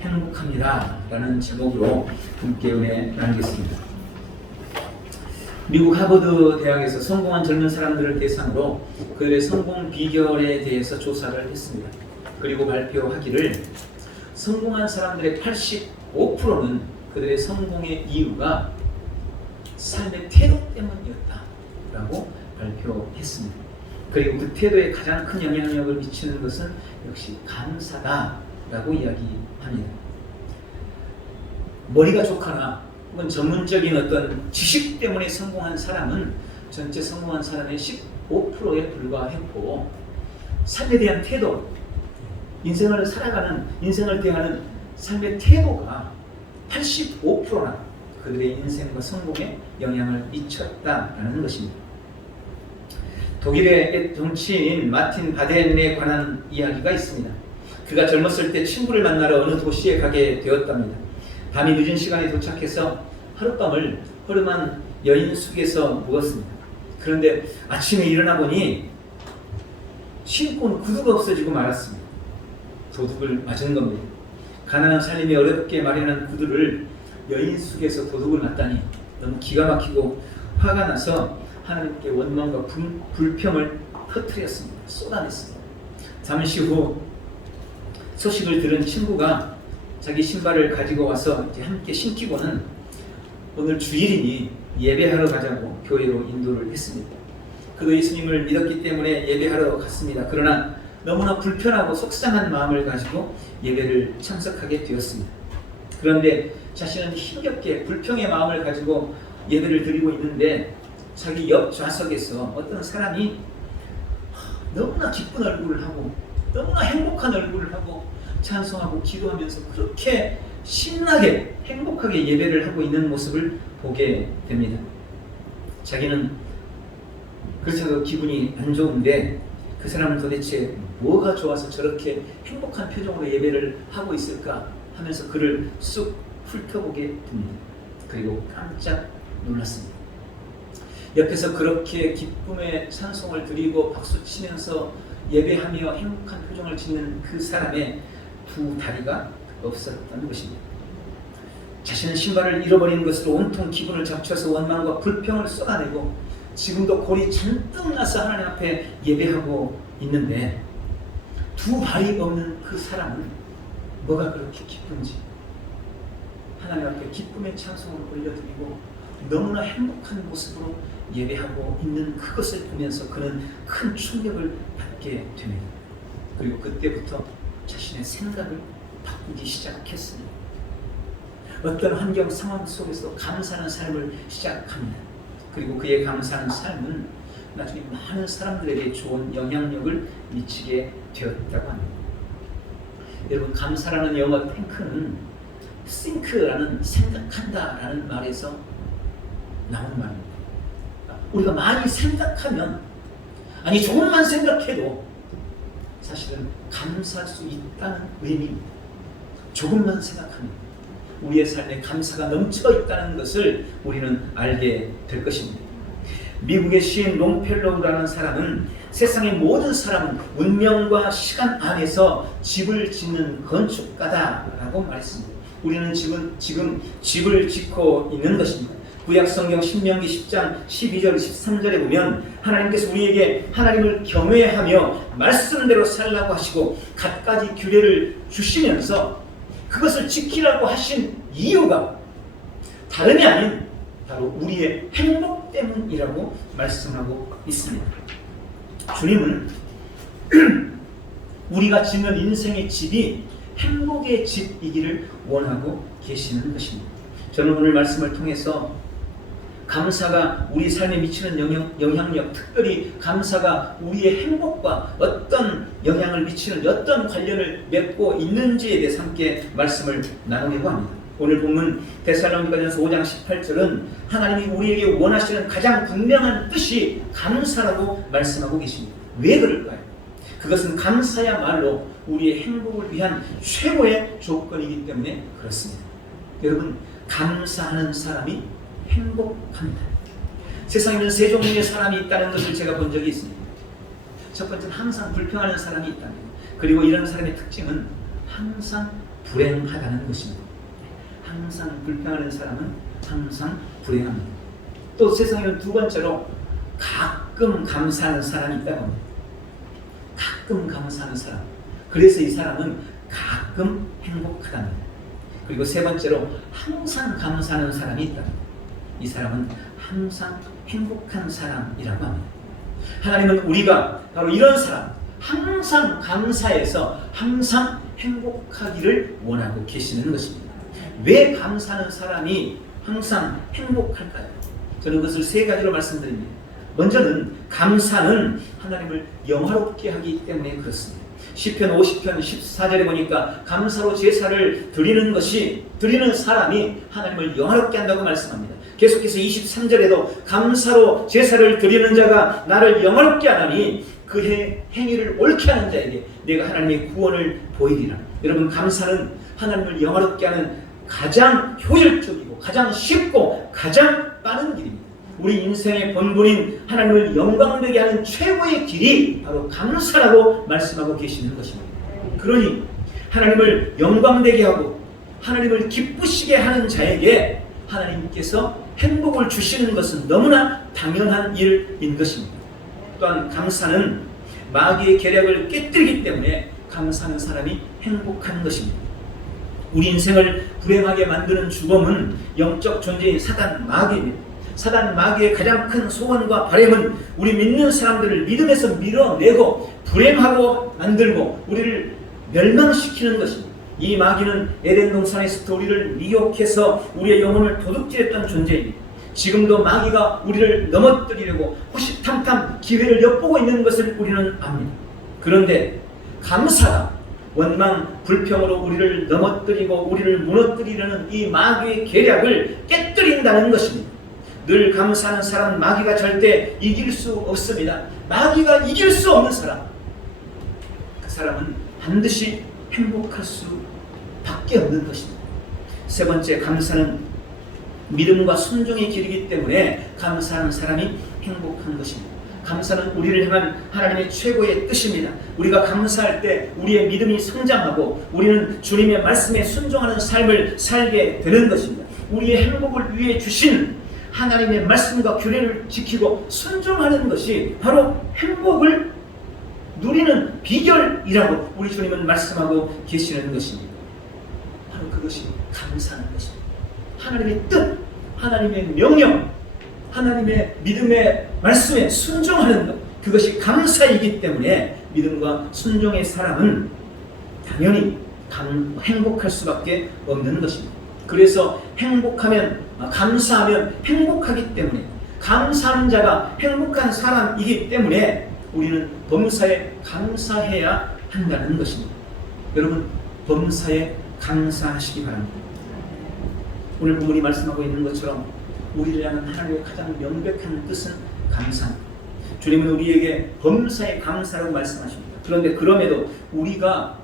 행복합니다 라는 제목으로 함께 은혜 나누겠습니다. 미국 하버드 대학에서 성공한 젊은 사람들을 대상으로 그들의 성공 비결에 대해서 조사를 했습니다. 그리고 발표하기를 성공한 사람들의 85%는 그들의 성공의 이유가 삶의 태도 때문이었다라고 발표했습니다. 그리고 그 태도에 가장 큰 영향력을 미치는 것은 역시 감사다라고 이야기합니다. 머리가 좋거나 혹은 전문적인 어떤 지식 때문에 성공한 사람은 전체 성공한 사람의 15%에 불과했고, 삶에 대한 태도, 인생을 살아가는, 인생을 대하는 삶의 태도가 85%나 그들의 인생과 성공에 영향을 미쳤다라는 것입니다. 독일의 정치인 마틴 바덴에 관한 이야기가 있습니다. 그가 젊었을 때 친구를 만나러 어느 도시에 가게 되었답니다. 밤이 늦은 시간에 도착해서 하룻밤을 허름한 여인 숙에서 묵었습니다. 그런데 아침에 일어나 보니 신고 온 구두가 없어지고 말았습니다. 도둑을 맞은 겁니다. 가난한 살림이 어렵게 마련한 구두를 여인 숙에서 도둑을 맞다니 너무 기가 막히고 화가 나서 하나님께 원망과 불평을 터뜨렸습니다. 쏟아냈습니다. 잠시 후 소식을 들은 친구가 자기 신발을 가지고 와서 이제 함께 신기고는 오늘 주일이니 예배하러 가자고 교회로 인도를 했습니다. 그도 예수님을 믿었기 때문에 예배하러 갔습니다. 그러나 너무나 불편하고 속상한 마음을 가지고 예배를 참석하게 되었습니다. 그런데 자신은 힘겹게 불평의 마음을 가지고 예배를 드리고 있는데 자기 옆 좌석에서 어떤 사람이 너무나 기쁜 얼굴을 하고 너무나 행복한 얼굴을 하고 찬송하고 기도하면서 그렇게 신나게 행복하게 예배를 하고 있는 모습을 보게 됩니다. 자기는 그렇다고 기분이 안 좋은데 그 사람은 도대체 뭐가 좋아서 저렇게 행복한 표정으로 예배를 하고 있을까 하면서 그를 쑥 훑어보게 됩니다. 그리고 깜짝 놀랐습니다. 옆에서 그렇게 기쁨의 찬송을 드리고 박수치면서 예배하며 행복한 표정을 짓는 그 사람의 두 다리가 없었다는 것입니다. 자신은 신발을 잃어버린 것으로 온통 기분을 잡쳐서 원망과 불평을 쏟아내고 지금도 골이 잔뜩 나서 하나님 앞에 예배하고 있는데 두 발이 없는 그 사람은 뭐가 그렇게 기쁜지 하나님 앞에 기쁨의 찬송을 올려드리고 너무나 행복한 모습으로 예배하고 있는 그것을 보면서 그는 큰 충격을 받게 됩니다. 그리고 그때부터 자신의 생각을 바꾸기 시작했습니다. 어떤 환경 상황 속에서 감사하는 삶을 시작합니다. 그리고 그의 감사하는 삶은 나중에 많은 사람들에게 좋은 영향력을 미치게 되었다고 합니다. 여러분, 감사라는 영어 think는 think라는 생각한다라는 말에서 나온 말입니다. 우리가 많이 생각하면, 아니 조금만 생각해도 사실은 감사할 수 있다는 의미입니다. 조금만 생각하면 우리의 삶에 감사가 넘쳐 있다는 것을 우리는 알게 될 것입니다. 미국의 시인 롱펠로우라는 사람은 세상의 모든 사람은 운명과 시간 안에서 집을 짓는 건축가다라고 말했습니다. 우리는 지금 집을 짓고 있는 것입니다. 구약성경 신명기 10장 12절 13절에 보면 하나님께서 우리에게 하나님을 경외하며 말씀대로 살라고 하시고 갖가지 규례를 주시면서 그것을 지키라고 하신 이유가 다름이 아닌 바로 우리의 행복 때문이라고 말씀하고 있습니다. 주님은 우리가 짓는 인생의 집이 행복의 집이기를 원하고 계시는 것입니다. 저는 오늘 말씀을 통해서 감사가 우리 삶에 미치는 영향력, 특별히 감사가 우리의 행복과 어떤 영향을 미치는, 어떤 관련을 맺고 있는지에 대해서 함께 말씀을 나누려고 합니다. 오늘 본문 데살로니가전서 5장 18절은 하나님이 우리에게 원하시는 가장 분명한 뜻이 감사라고 말씀하고 계십니다. 왜 그럴까요? 그것은 감사야말로 우리의 행복을 위한 최고의 조건이기 때문에 그렇습니다. 여러분, 감사하는 사람이 행복합니다. 세상에는 세 종류의 사람이 있다는 것을 제가 본 적이 있습니다. 첫 번째는 항상 불평하는 사람이 있답니다. 그리고 이런 사람의 특징은 항상 불행하다는 것입니다. 항상 불평하는 사람은 항상 불행합니다. 또 세상에는 두 번째로 가끔 감사하는 사람이 있다고 합니다. 가끔 감사하는 사람. 그래서 이 사람은 가끔 행복하답니다. 그리고 세 번째로 항상 감사하는 사람이 있다. 이 사람은 항상 행복한 사람이라고 합니다. 하나님은 우리가 바로 이런 사람, 항상 감사해서 항상 행복하기를 원하고 계시는 것입니다. 왜 감사하는 사람이 항상 행복할까요? 저는 그것을 세 가지로 말씀드립니다. 먼저는 감사는 하나님을 영화롭게 하기 때문에 그렇습니다. 시편 50편 14절에 보니까 감사로 제사를 드리는 사람이 하나님을 영화롭게 한다고 말씀합니다. 계속해서 23절에도 감사로 제사를 드리는 자가 나를 영화롭게 하나니 그의 행위를 옳게 하는 자에게 내가 하나님의 구원을 보이리라. 여러분, 감사는 하나님을 영화롭게 하는 가장 효율적이고 가장 쉽고 가장 빠른 길입니다. 우리 인생의 본분인 하나님을 영광되게 하는 최고의 길이 바로 감사라고 말씀하고 계시는 것입니다. 그러니 하나님을 영광되게 하고 하나님을 기쁘시게 하는 자에게 하나님께서 행복을 주시는 것은 너무나 당연한 일인 것입니다. 또한 감사는 마귀의 계략을 깨뜨리기 때문에 감사하는 사람이 행복한 것입니다. 우리 인생을 불행하게 만드는 주범은 영적 존재인 사단 마귀입니다. 사단 마귀의 가장 큰 소원과 바람은 우리 믿는 사람들을 믿음에서 밀어내고 불행하고 만들고 우리를 멸망시키는 것입니다. 이 마귀는 에덴 동산에서부터 우리를 미혹해서 우리의 영혼을 도둑질했던 존재입니다. 지금도 마귀가 우리를 넘어뜨리려고 호시탐탐 기회를 엿보고 있는 것을 우리는 압니다. 그런데 감사가 원망, 불평으로 우리를 넘어뜨리고 우리를 무너뜨리려는 이 마귀의 계략을 깨뜨린다는 것입니다. 늘 감사하는 사람은 마귀가 절대 이길 수 없습니다. 마귀가 이길 수 없는 사람, 그 사람은 반드시 행복할 수밖에 없는 것입니다. 세 번째, 감사는 믿음과 순종의 길이기 때문에 감사하는 사람이 행복한 것입니다. 감사는 우리를 향한 하나님의 최고의 뜻입니다. 우리가 감사할 때 우리의 믿음이 성장하고 우리는 주님의 말씀에 순종하는 삶을 살게 되는 것입니다. 우리의 행복을 위해 주신 하나님의 말씀과 규례를 지키고 순종하는 것이 바로 행복을 누리는 비결이라고 우리 주님은 말씀하고 계시는 것입니다. 바로 그것이 감사하는 것입니다. 하나님의 뜻, 하나님의 명령, 하나님의 믿음의 말씀에 순종하는 것, 그것이 감사이기 때문에 믿음과 순종의 사람은 당연히 행복할 수밖에 없는 것입니다. 그래서 감사하면 행복하기 때문에, 감사하는 자가 행복한 사람이기 때문에 우리는 범사에 감사해야 한다는 것입니다. 여러분, 범사에 감사하시기 바랍니다. 오늘 본문이 말씀하고 있는 것처럼 우리를 향한 하나님의 가장 명백한 뜻은 감사입니다. 주님은 우리에게 범사에 감사라고 말씀하십니다. 그런데 그럼에도 우리가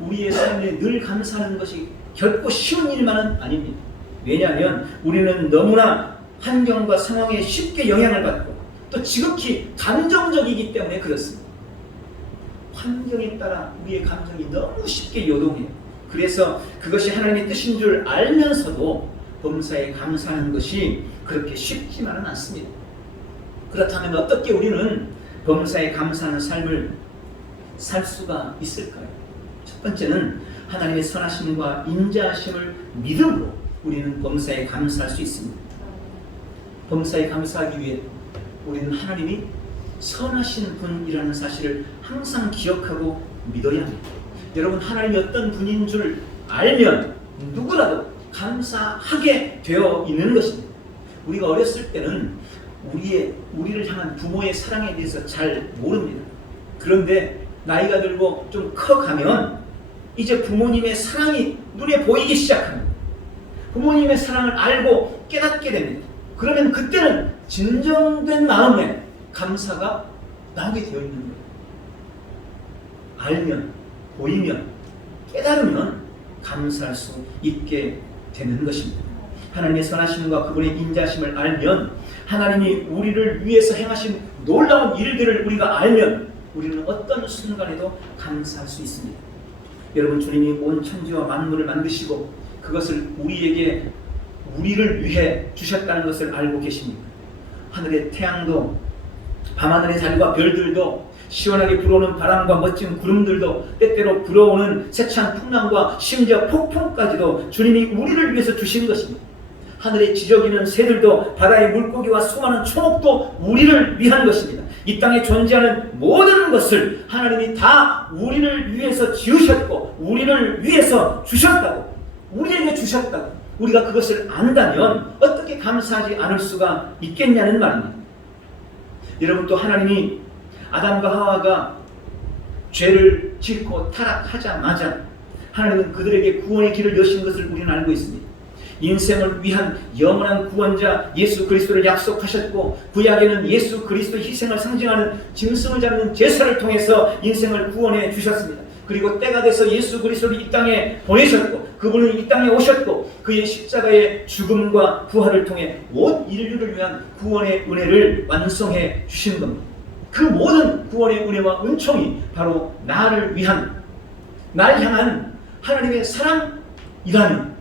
우리의 삶에 늘 감사하는 것이 결코 쉬운 일만은 아닙니다. 왜냐하면 우리는 너무나 환경과 상황에 쉽게 영향을 받고 또 지극히 감정적이기 때문에 그렇습니다. 환경에 따라 우리의 감정이 너무 쉽게 요동해요. 그래서 그것이 하나님의 뜻인 줄 알면서도 범사에 감사하는 것이 그렇게 쉽지만은 않습니다. 그렇다면 어떻게 우리는 범사에 감사하는 삶을 살 수가 있을까요? 첫 번째는 하나님의 선하심과 인자하심을 믿음으로 우리는 범사에 감사할 수 있습니다. 범사에 감사하기 위해 우리는 하나님이 선하신 분이라는 사실을 항상 기억하고 믿어야 합니다. 여러분, 하나님이 어떤 분인 줄 알면 누구라도 감사하게 되어 있는 것입니다. 우리가 어렸을 때는 우리를 향한 부모의 사랑에 대해서 잘 모릅니다. 그런데 나이가 들고 좀 커가면 이제 부모님의 사랑이 눈에 보이기 시작합니다. 부모님의 사랑을 알고 깨닫게 됩니다. 그러면 그때는 진정된 마음에 감사가 나오게 되어 있는 거예요. 알면, 보이면, 깨달으면 감사할 수 있게 되는 것입니다. 하나님의 선하심과 그분의 인자심을 알면, 하나님이 우리를 위해서 행하신 놀라운 일들을 우리가 알면 우리는 어떤 순간에도 감사할 수 있습니다. 여러분, 주님이 온 천지와 만물을 만드시고 그것을 우리를 위해 주셨다는 것을 알고 계십니까? 하늘의 태양도, 밤하늘의 달과 별들도, 시원하게 불어오는 바람과 멋진 구름들도, 때때로 불어오는 세찬 풍랑과 심지어 폭풍까지도 주님이 우리를 위해서 주신 것입니다. 하늘에 지저귀는 새들도, 바다의 물고기와 수많은 초목도 우리를 위한 것입니다. 이 땅에 존재하는 모든 것을 하나님이 다 우리를 위해서 지으셨고 우리를 위해서 주셨다고, 우리에게 주셨다고, 우리가 그것을 안다면 어떻게 감사하지 않을 수가 있겠냐는 말입니다. 여러분, 또 하나님이 아담과 하와가 죄를 짓고 타락하자마자 하나님은 그들에게 구원의 길을 여신 것을 우리는 알고 있습니다. 인생을 위한 영원한 구원자 예수 그리스도를 약속하셨고, 구약에는 예수 그리스도의 희생을 상징하는 짐승을 잡는 제사를 통해서 인생을 구원해 주셨습니다. 그리고 때가 돼서 예수 그리스도를 이 땅에 보내셨고, 그분은 이 땅에 오셨고, 그의 십자가의 죽음과 부활을 통해 온 인류를 위한 구원의 은혜를 완성해 주신 겁니다. 그 모든 구원의 은혜와 은총이 바로 나를 위한, 날 향한 하나님의 사랑이라면,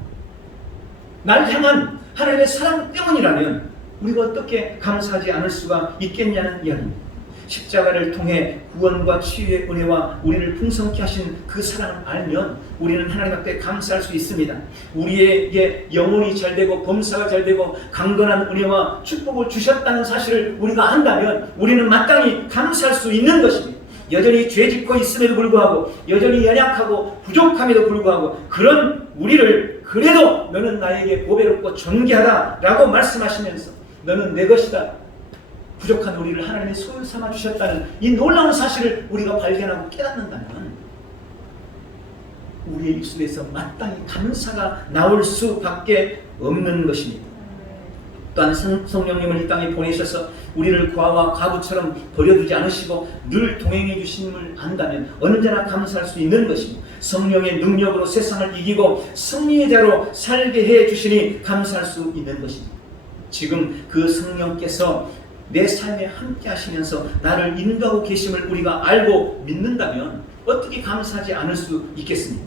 날 향한 하나님의 사랑 때문이라면 우리가 어떻게 감사하지 않을 수가 있겠냐는 이야기입니다. 십자가를 통해 구원과 치유의 은혜와 우리를 풍성케 하신 그 사랑을 알면 우리는 하나님 앞에 감사할 수 있습니다. 우리에게 영혼이 잘되고 범사가 잘되고 강건한 은혜와 축복을 주셨다는 사실을 우리가 안다면 우리는 마땅히 감사할 수 있는 것입니다. 여전히 죄짓고 있음에도 불구하고, 여전히 연약하고 부족함에도 불구하고, 그런 우리를 그래도 너는 나에게 보배롭고 존귀하다 라고 말씀하시면서 너는 내 것이다, 부족한 우리를 하나님의 소유 삼아 주셨다는 이 놀라운 사실을 우리가 발견하고 깨닫는다면 우리의 입술에서 마땅히 감사가 나올 수밖에 없는 것입니다. 또한 성령님을 이 땅에 보내셔서 우리를 과와 가부처럼 버려두지 않으시고 늘 동행해 주심을 안다면 언제나 감사할 수 있는 것입니다. 성령의 능력으로 세상을 이기고 승리의 자로 살게 해 주시니 감사할 수 있는 것입니다. 지금 그 성령께서 내 삶에 함께 하시면서 나를 인도하고 계심을 우리가 알고 믿는다면 어떻게 감사하지 않을 수 있겠습니까?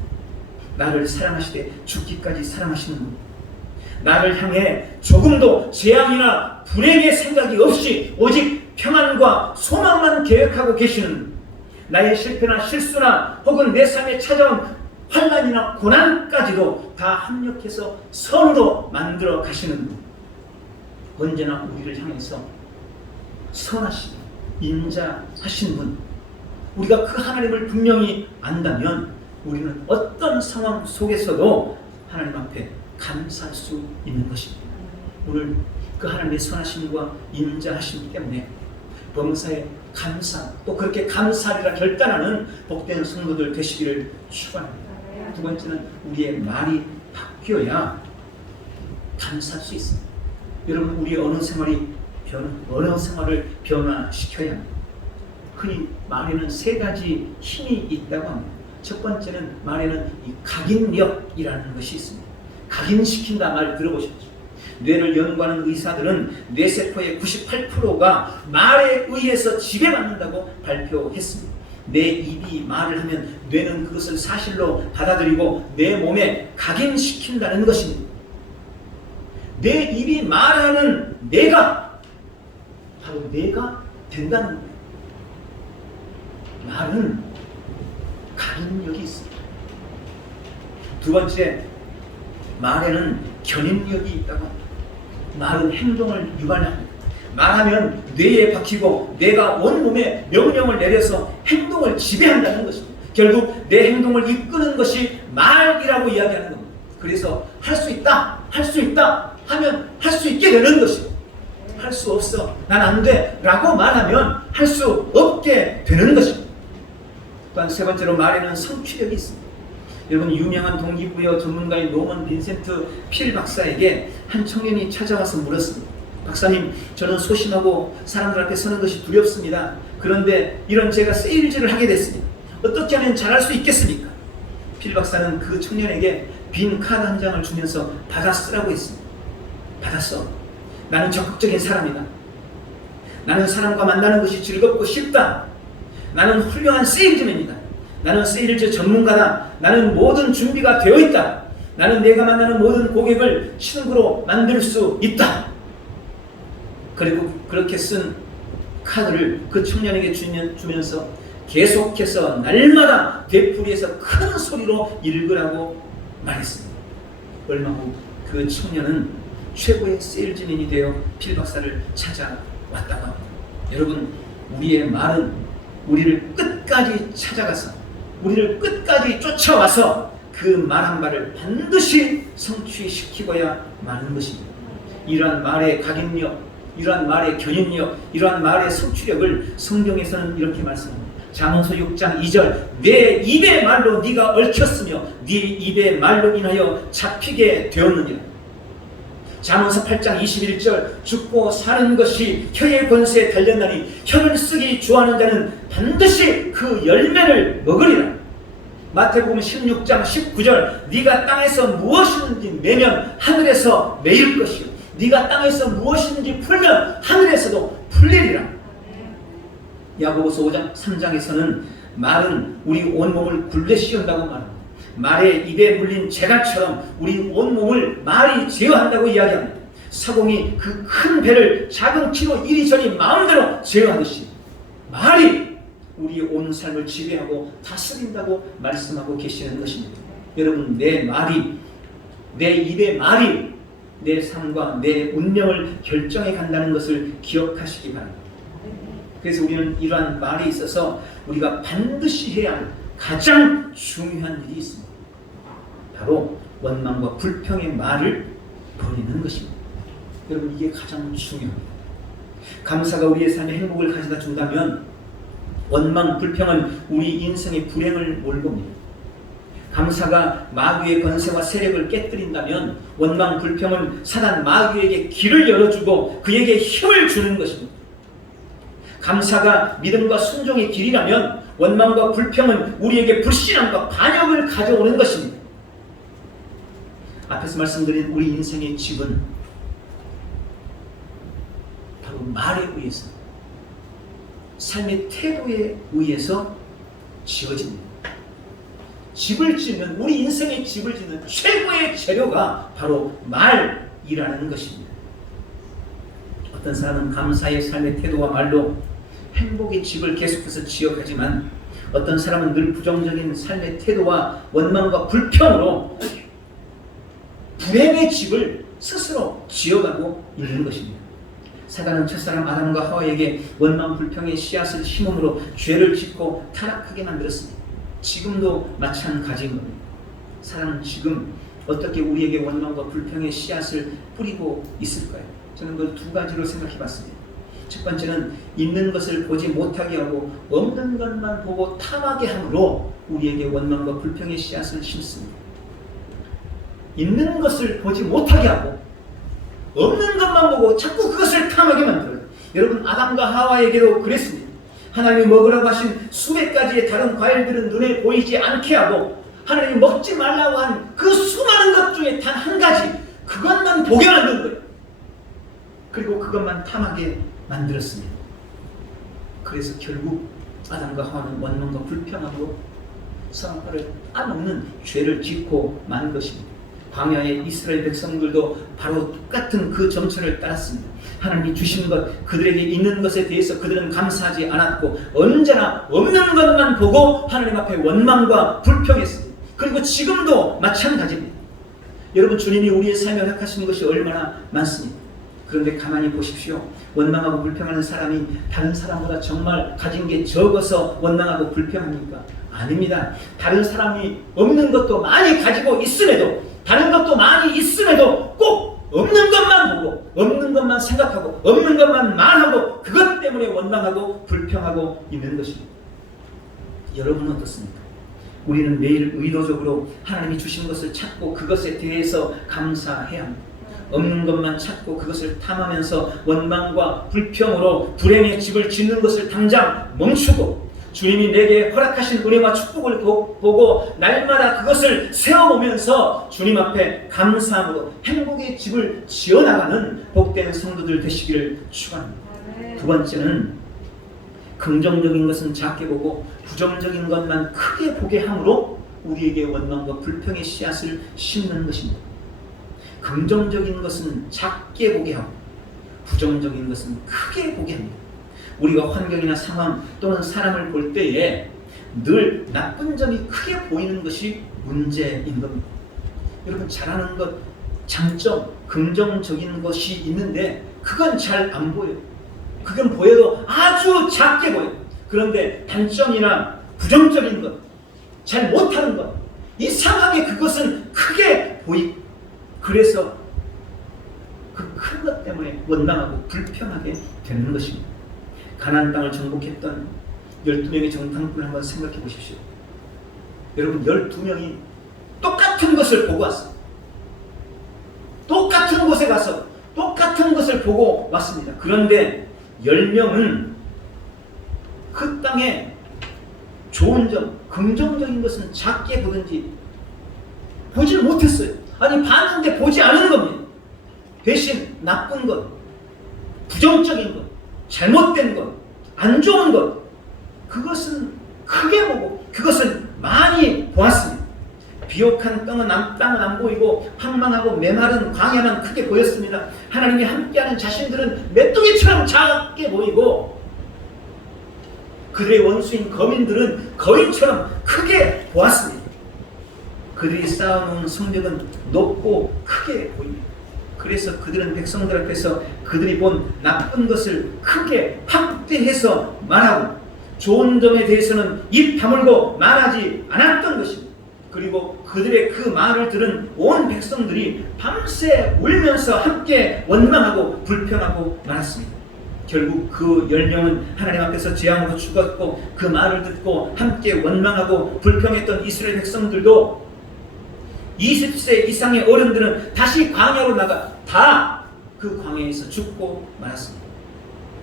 나를 사랑하시되 죽기까지 사랑하시는 분, 나를 향해 조금도 재앙이나 불행의 생각이 없이 오직 평안과 소망만 계획하고 계시는, 나의 실패나 실수나 혹은 내 삶에 찾아온 환난이나 고난까지도 다 합력해서 선으로 만들어 가시는 분, 언제나 우리를 향해서 선하신 인자하신 분, 우리가 그 하나님을 분명히 안다면 우리는 어떤 상황 속에서도 하나님 앞에 감사할 수 있는 것입니다. 오늘 그 하나님의 선하심과 인자하심 때문에 범사에 감사, 또 그렇게 감사하리라 결단하는 복된 성도들 되시기를 축원합니다. 두 번째는 우리의 말이 바뀌어야 감사할 수 있습니다. 여러분, 우리의 언어 생활을 변화시켜야 합니다. 흔히 말에는 세 가지 힘이 있다고 합니다. 첫 번째는 말에는 이 각인력이라는 것이 있습니다. 각인시킨다 말 들어보셨죠? 뇌를 연구하는 의사들은 뇌세포의 98%가 말에 의해서 지배받는다고 발표했습니다. 내 입이 말을 하면 뇌는 그것을 사실로 받아들이고 내 몸에 각인시킨다는 것입니다. 내 입이 말하는 내가 바로 내가 된다는 거예요. 말은 각인력이 있습니다. 두 번째, 말에는 견인력이 있다고 합니다. 말은 행동을 유발합니다. 말하면 뇌에 박히고 뇌가 온몸에 명령을 내려서 행동을 지배한다는 것입니다. 결국 내 행동을 이끄는 것이 말이라고 이야기하는 겁니다. 그래서 할 수 있다, 할 수 있다 하면 할 수 있게 되는 것이고, 할 수 없어, 난 안 돼 라고 말하면 할 수 없게 되는 것입니다. 또한 세 번째로 말에는 성취력이 있습니다. 여러분, 유명한 동기부여 전문가인 노먼 빈센트 필 박사에게 한 청년이 찾아와서 물었습니다. 박사님, 저는 소심하고 사람들 앞에 서는 것이 두렵습니다. 그런데 이런 제가 세일즈를 하게 됐습니다. 어떻게 하면 잘할 수 있겠습니까? 필 박사는 그 청년에게 빈 카드 한 장을 주면서 받아 쓰라고 했습니다. 받았어. 나는 적극적인 사람이다. 나는 사람과 만나는 것이 즐겁고 쉽다. 나는 훌륭한 세일즈맨이다. 나는 세일즈 전문가다. 나는 모든 준비가 되어 있다. 나는 내가 만나는 모든 고객을 친구로 만들 수 있다. 그리고 그렇게 쓴 카드를 그 청년에게 주면서 계속해서 날마다 되풀이해서 큰 소리로 읽으라고 말했습니다. 얼마 후 그 청년은 최고의 세일즈맨이 되어 필 박사를 찾아왔다고 합니다. 여러분, 우리의 말은 우리를 끝까지 찾아가서 우리를 끝까지 쫓아와서 그 말 한 말을 반드시 성취시키고야 마는 것입니다. 이러한 말의 각인력, 이러한 말의 견인력, 이러한 말의 성취력을 성경에서는 이렇게 말씀합니다. 잠언서 6장 2절, 내 입의 말로 네가 얽혔으며 네 입의 말로 인하여 잡히게 되었느니라. 잠언서 8장 21절, 죽고 사는 것이 혀의 권세에 달렸나니 혀를 쓰기 좋아하는 자는 반드시 그 열매를 먹으리라. 마태복음 16장 19절, 네가 땅에서 무엇이든지 매면 하늘에서 매일 것이요 네가 땅에서 무엇이든지 풀면 하늘에서도 풀리리라. 야고보서 5장 3장에서는 말은 우리 온몸을 굴레 씌운다고 말합니다. 말의 입에 물린 재갈처럼 우리 온몸을 말이 제어한다고 이야기합니다. 사공이 그 큰 배를 작은 키로 이리저리 마음대로 제어하듯이 말이 우리의 온 삶을 지배하고 다스린다고 말씀하고 계시는 것입니다. 여러분, 내 말이, 내 입의 말이 내 삶과 내 운명을 결정해 간다는 것을 기억하시기 바랍니다. 그래서 우리는 이러한 말에 있어서 우리가 반드시 해야 할 가장 중요한 일이 있습니다. 바로 원망과 불평의 말을 버리는 것입니다. 여러분, 이게 가장 중요합니다. 감사가 우리의 삶에 행복을 가져다 준다면 원망, 불평은 우리 인생의 불행을 몰고 옵니다. 감사가 마귀의 권세와 세력을 깨뜨린다면 원망, 불평은 사단 마귀에게 길을 열어주고 그에게 힘을 주는 것입니다. 감사가 믿음과 순종의 길이라면 원망과 불평은 우리에게 불신함과 반역을 가져오는 것입니다. 앞에서 말씀드린 우리 인생의 집은 바로 말에 의해서, 삶의 태도에 의해서 지어집니다. 집을 짓는, 우리 인생의 집을 짓는 최고의 재료가 바로 말이라는 것입니다. 어떤 사람은 감사의 삶의 태도와 말로 행복의 집을 계속해서 지어가지만 어떤 사람은 늘 부정적인 삶의 태도와 원망과 불평으로 불행의 집을 스스로 지어가고 있는 것입니다. 사단은 첫사람 아담과 하와에게 원망 불평의 씨앗을 심음으로 죄를 짓고 타락하게 만들었습니다. 지금도 마찬가지인 겁니다. 사단은 지금 어떻게 우리에게 원망과 불평의 씨앗을 뿌리고 있을까요? 저는 그 두 가지로 생각해 봤습니다. 첫 번째는 있는 것을 보지 못하게 하고 없는 것만 보고 탐하게 함으로 우리에게 원망과 불평의 씨앗을 심습니다. 있는 것을 보지 못하게 하고 없는 것만 보고 자꾸 그것을 탐하게 만들어요. 여러분, 아담과 하와에게도 그랬습니다. 하나님이 먹으라고 하신 수백 가지의 다른 과일들은 눈에 보이지 않게 하고 하나님이 먹지 말라고 한 그 수많은 것 중에 단 한 가지, 그것만 보게 만든 거예요. 그리고 그것만 탐하게 만들었습니다. 그래서 결국 아담과 하와는 원망과 불평하고 선악과를 따먹는 죄를 짓고 만 것입니다. 광야의 이스라엘 백성들도 바로 똑같은 그 정체를 따랐습니다. 하나님이 주신 것, 그들에게 있는 것에 대해서 그들은 감사하지 않았고 언제나 없는 것만 보고 하나님 앞에 원망과 불평했습니다. 그리고 지금도 마찬가지입니다. 여러분, 주님이 우리의 삶에 허락하시는 것이 얼마나 많습니까? 그런데 가만히 보십시오. 원망하고 불평하는 사람이 다른 사람보다 정말 가진 게 적어서 원망하고 불평합니까? 아닙니다. 다른 사람이 없는 것도 많이 가지고 있음에도, 다른 것도 많이 있음에도 꼭 없는 것만 보고 없는 것만 생각하고 없는 것만 말하고 그것 때문에 원망하고 불평하고 있는 것입니다. 여러분은 어떻습니까? 우리는 매일 의도적으로 하나님이 주신 것을 찾고 그것에 대해서 감사해야 합니다. 없는 것만 찾고 그것을 탐하면서 원망과 불평으로 불행의 집을 짓는 것을 당장 멈추고 주님이 내게 허락하신 은혜와 축복을 보고 날마다 그것을 세워보면서 주님 앞에 감사함으로 행복의 집을 지어나가는 복된 성도들 되시기를 축원합니다. 두 번째는 긍정적인 것은 작게 보고 부정적인 것만 크게 보게 함으로 우리에게 원망과 불평의 씨앗을 심는 것입니다. 긍정적인 것은 작게 보게 하고 부정적인 것은 크게 보게 합니다. 우리가 환경이나 상황 또는 사람을 볼 때에 늘 나쁜 점이 크게 보이는 것이 문제인 겁니다. 여러분, 잘하는 것, 장점, 긍정적인 것이 있는데 그건 잘 안 보여요. 그건 보여도 아주 작게 보여요. 그런데 단점이나 부정적인 것, 잘 못하는 것, 이상하게 그것은 크게 보이고, 그래서 그 큰 것 때문에 원망하고 불평하게 되는 것입니다. 가나안 땅을 정복했던 12명의 정탐꾼을 한번 생각해 보십시오. 여러분, 12명이 똑같은 것을 보고 왔어요. 똑같은 곳에 가서 똑같은 것을 보고 왔습니다. 그런데 10명은 그 땅에 좋은 점, 긍정적인 것은 작게 보든지 보질 못했어요. 아니, 봤는데 보지 않은 겁니다. 대신 나쁜 것, 부정적인 것, 잘못된 것, 안 좋은 것, 그것은 크게 보고 그것은 많이 보았습니다. 비옥한 땅은 안 보이고 황망하고 메마른 광야만 크게 보였습니다. 하나님이 함께하는 자신들은 메뚜기처럼 작게 보이고 그들의 원수인 거민들은 거인처럼 크게 보았습니다. 그들이 쌓아놓은 성벽은 높고 크게 보입니다. 그래서 그들은 백성들 앞에서 그들이 본 나쁜 것을 크게 확대해서 말하고 좋은 점에 대해서는 입 다물고 말하지 않았던 것입니다. 그리고 그들의 그 말을 들은 온 백성들이 밤새 울면서 함께 원망하고 불평하고 말았습니다. 결국 그 10명은 하나님 앞에서 재앙으로 죽었고 그 말을 듣고 함께 원망하고 불평했던 이스라엘 백성들도 20세 이상의 어른들은 다시 광야로 나가 다 그 광야에서 죽고 말았습니다.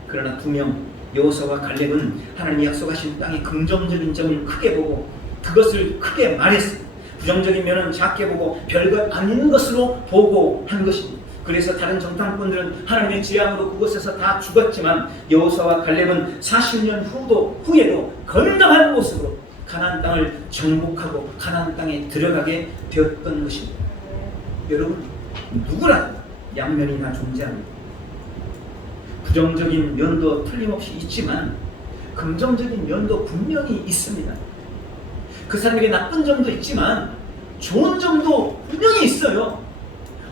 그러나 2명 여호수아와 갈렙은 하나님이 약속하신 땅의 긍정적인 점을 크게 보고 그것을 크게 말했습니다. 부정적인 면은 작게 보고 별것 아닌 것으로 보고 한 것입니다. 그래서 다른 정탐꾼들은 하나님의 재앙으로 그곳에서 다 죽었지만 여호수아와 갈렙은 40년 후에도 건강한 모습으로 가나안 땅을 정복하고 가나안 땅에 들어가게 되었던 것입니다. 여러분, 누구나 양면이나 존재합니다. 부정적인 면도 틀림없이 있지만 긍정적인 면도 분명히 있습니다. 그 사람에게 나쁜 점도 있지만 좋은 점도 분명히 있어요.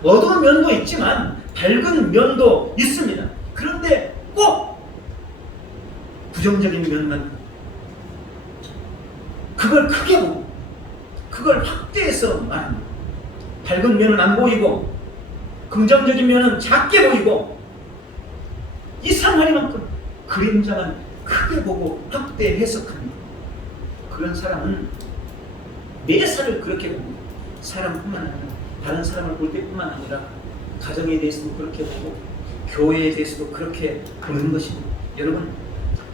어두운 면도 있지만 밝은 면도 있습니다. 그런데 꼭 부정적인 면만 그걸 크게 보고 그걸 확대해서 말합니다. 밝은 면은 안 보이고 긍정적인 면은 작게 보이고 이상하리만큼 그림자만 크게 보고 확대 해석합니다. 그런 사람은 매사를 그렇게 봅니다. 사람뿐만 아니라 다른 사람을 볼 때뿐만 아니라 가정에 대해서도 그렇게 보고 교회에 대해서도 그렇게 보는 것입니다. 여러분,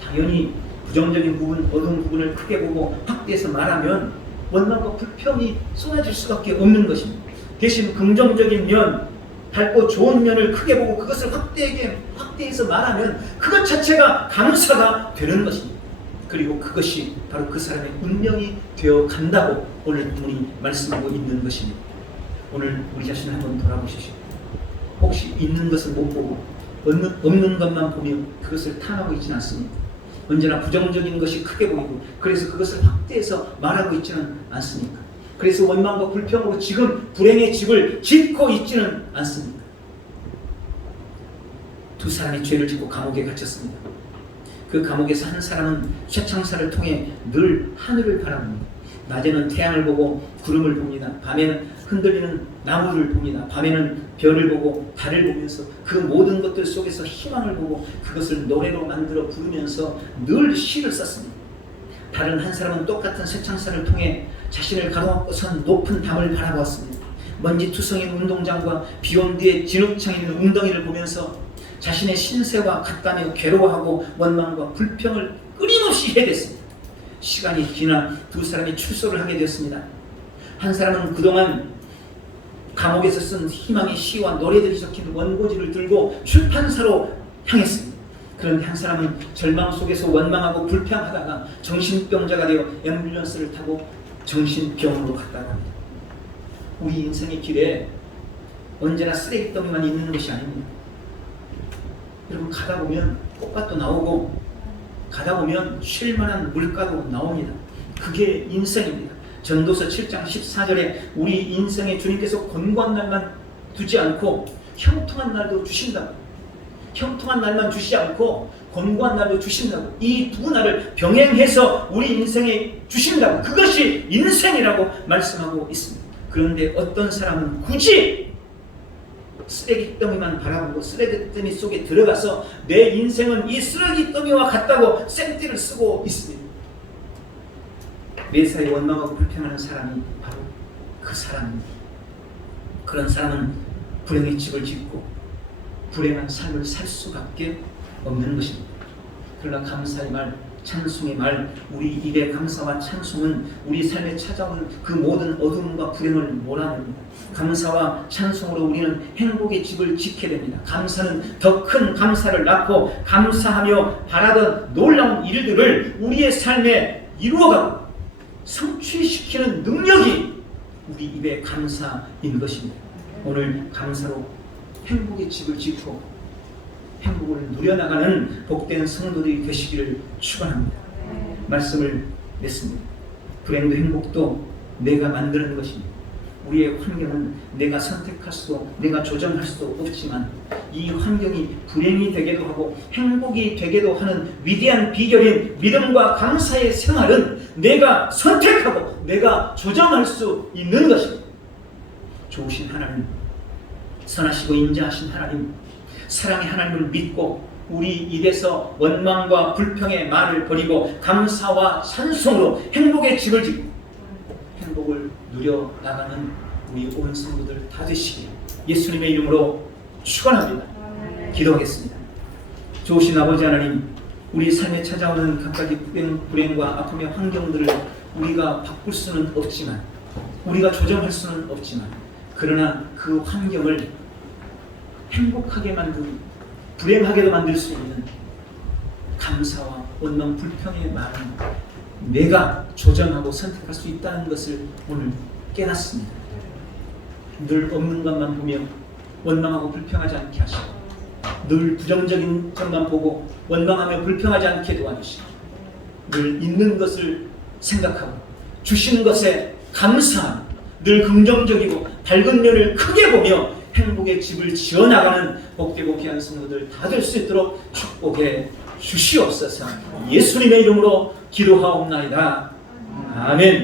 당연히 부정적인 부분, 어두운 부분을 크게 보고 확대해서 말하면 원망과 불평이 쏟아질 수밖에 없는 것입니다. 대신 긍정적인 면, 밝고 좋은 면을 크게 보고 그것을 확대해서 말하면 그것 자체가 감사가 되는 것입니다. 그리고 그것이 바로 그 사람의 운명이 되어 간다고 오늘 본문이 말씀하고 있는 것입니다. 오늘 우리 자신을 한번 돌아보십시오. 혹시 있는 것을 못 보고 없는 것만 보며 그것을 탐하고 있지는 않습니까? 언제나 부정적인 것이 크게 보이고 그래서 그것을 확대해서 말하고 있지는 않습니까? 그래서 원망과 불평으로 지금 불행의 집을 짓고 있지는 않습니까? 2 사람이 죄를 짓고 감옥에 갇혔습니다. 그 감옥에서 한 사람은 쇠창살을 통해 늘 하늘을 바라봅니다. 낮에는 태양을 보고 구름을 봅니다. 밤에는 흔들리는 나무를 봅니다. 밤에는 별을 보고 달을 보면서 그 모든 것들 속에서 희망을 보고 그것을 노래로 만들어 부르면서 늘 시를 썼습니다. 다른 한 사람은 똑같은 쇠창살을 통해 자신을 가로막고 선 높은 담을 바라보았습니다. 먼지투성인 운동장과 비온 뒤에 진흙창 있는 웅덩이를 보면서 자신의 신세와 같다며 괴로워하고 원망과 불평을 끊임없이 해댔습니다. 시간이 지나 2 사람이 출소를 하게 되었습니다. 한 사람은 그동안 감옥에서 쓴 희망의 시와 노래들이 적힌 원고지를 들고 출판사로 향했습니다. 그런데 한 사람은 절망 속에서 원망하고 불평하다가 정신병자가 되어 앰뷸런스를 타고 정신병으로 갔다고 합니다. 우리 인생의 길에 언제나 쓰레기더미만 있는 것이 아닙니다. 여러분, 가다 보면 꽃밭도 나오고 가다 보면 쉴만한 물가도 나옵니다. 그게 인생입니다. 전도서 7장 14절에 우리 인생에 주님께서 곤고한 날만 두지 않고 형통한 날도 주신다고. 형통한 날만 주시지 않고 곤고한 날도 주신다고. 이 두 날을 병행해서 우리 인생에 주신다고. 그것이 인생이라고 말씀하고 있습니다. 그런데 어떤 사람은 굳이 쓰레기더미만 바라보고 쓰레기더미 속에 들어가서 내 인생은 이 쓰레기더미와 같다고 생떼를 쓰고 있습니다. 매사에 원망하고 불평하는 사람이 바로 그 사람입니다. 그런 사람은 불행의 집을 짓고 불행한 삶을 살 수밖에 없는 것입니다. 그러나 감사의 말, 찬송의 말, 우리 입의 감사와 찬송은 우리 삶에 찾아오는 그 모든 어둠과 불행을 몰아냅니다. 감사와 찬송으로 우리는 행복의 집을 짓게 됩니다. 감사는 더 큰 감사를 낳고 감사하며 바라던 놀라운 일들을 우리의 삶에 이루어가고 성취시키는 능력이 우리 입의 감사인 것입니다. 오늘 감사로 행복의 집을 짓고 행복을 누려나가는 복된 성도들이 되시기를 축원합니다. 말씀을 냈습니다. 불행도 행복도 내가 만드는 것입니다. 우리의 환경은 내가 선택할 수도 내가 조정할 수도 없지만 이 환경이 불행이 되게도 하고 행복이 되게도 하는 위대한 비결인 믿음과 감사의 생활은 내가 선택하고 내가 조정할 수 있는 것입니다. 좋으신 하나님, 선하시고 인자하신 하나님, 사랑의 하나님을 믿고 우리 입에서 원망과 불평의 말을 버리고 감사와 찬송으로 행복의 집을 짓고 행복을 누려나가는 우리 온 성도들 다 되시길 예수님의 이름으로 축원합니다. 기도하겠습니다. 좋으신 아버지 하나님, 우리 삶에 찾아오는 각각의 불행과 아픔의 환경들을 우리가 바꿀 수는 없지만 우리가 조정할 수는 없지만 그러나 그 환경을 행복하게 만들고 불행하게도 만들 수 있는 감사와 원망 불평의 마음을 내가 조정하고 선택할 수 있다는 것을 오늘 깨닫습니다. 늘 없는 것만 보며 원망하고 불평하지 않게 하시고 늘 부정적인 것만 보고 원망하며 불평하지 않게 도와주시고 늘 있는 것을 생각하고 주시는 것에 감사하며 늘 긍정적이고 밝은 면을 크게 보며 행복의 집을 지어나가는 복되고 귀한 성도들 다 될 수 있도록 축복해 주시옵소서. 예수님의 이름으로 기도하옵나이다. 아멘.